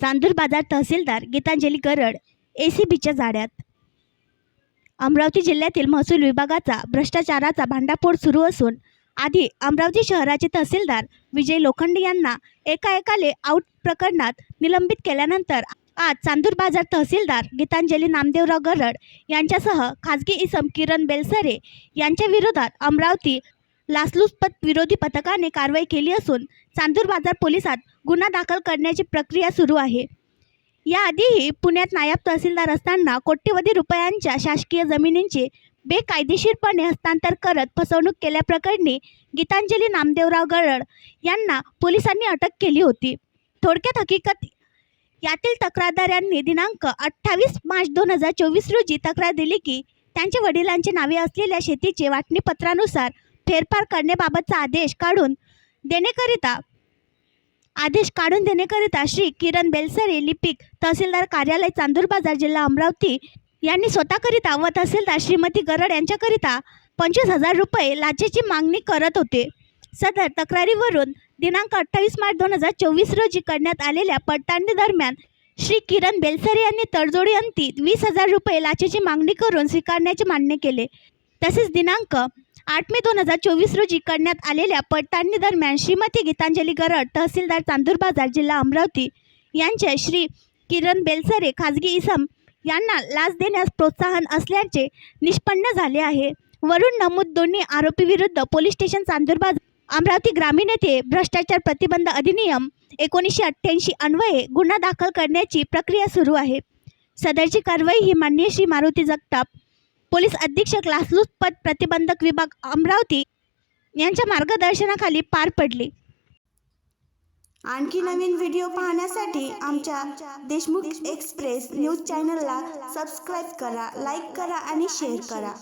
चांदूर बाजार तहसीलदार गीतांजली गरड एसीबीच्या जाळ्यात। अमरावती जिल्ह्यातील महसूल विभागाचा भ्रष्टाचाराचा भांडाफोड सुरू असून आधी अमरावती शहराचे तहसीलदार विजय लोखंडे यांना एका लेआउट प्रकरणात निलंबित केल्यानंतर आज चांदूर बाजार तहसीलदार गीतांजली नामदेवराव गरड यांच्यासह खासगी इसम किरण बेलसरे यांच्या विरोधात अमरावती लाचलुचपत विरोधी पथकाने कारवाई केली असून चांदूर बाजार पोलिसात गुन्हा दाखल करण्याची प्रक्रिया सुरू आहे। याआधीही पुण्यात नायब तहसीलदार असताना कोट्यवधी रुपयांच्या शासकीय जमिनींचे बेकायदेशीरपणे हस्तांतर करत फसवणूक केल्याप्रकरणी गीतांजली नामदेवराव गरड यांना पोलिसांनी अटक केली होती। थोडक्यात हकीकत यातील तक्रारदारांनी दिनांक 28 मार्च 2024 रोजी तक्रार दिली की त्यांच्या वडिलांची नावे असलेल्या शेतीचे वाटणीपत्रानुसार फेरफार करण्याबाबतचा आदेश काढून देण्याकरिता श्री किरण बेलसरे लिपिक तहसीलदार कार्यालय चांदूर बाजार जिल्हा अमरावती यांनी स्वतःकरिता व तहसीलदार श्रीमती गरड यांच्याकरिता 25,000 रुपये लाचेची मागणी करत होते। सदर तक्रारीवरून दिनांक 28 मार्च 2024 रोजी करण्यात आलेल्या पडताळणी दरम्यान श्री किरण बेलसरे यांनी तडजोडी अंती 20,000 रुपये लाचेची मागणी करून स्वीकारण्याचे मान्य केले। तसेच दिनांक 8 मे 2024 रोजी करण्यात आलेल्या पडताळणी दरम्यान श्रीमती गीतांजली गरड तहसीलदार चांदूर बाजार जिल्हा अमरावती यांचे श्री किरण बेलसरे खाजगी इसम यांना लाच देण्यास प्रोत्साहन असल्याचे निष्पन्न झाले आहे। वरून नमूद दोन्ही आरोपीविरुद्ध पोलीस स्टेशन चांदूर बाजार अमरावती ग्रामीण येथे भ्रष्टाचार प्रतिबंध अधिनियम 1988 अन्वये गुन्हा दाखल करण्याची प्रक्रिया सुरू आहे। सदरची कारवाई ही माननीय श्री मारुती जगताप पोलीस अधीक्षक लाचलुचपत प्रतिबंधक विभाग अमरावती यांच्या मार्गदर्शनाखाली पार पडली। आणखी नवीन व्हिडिओ पाहण्यासाठी आमच्या देशमुख एक्सप्रेस न्यूज चॅनलला सबस्क्राईब करा, लाईक करा आणि शेअर करा।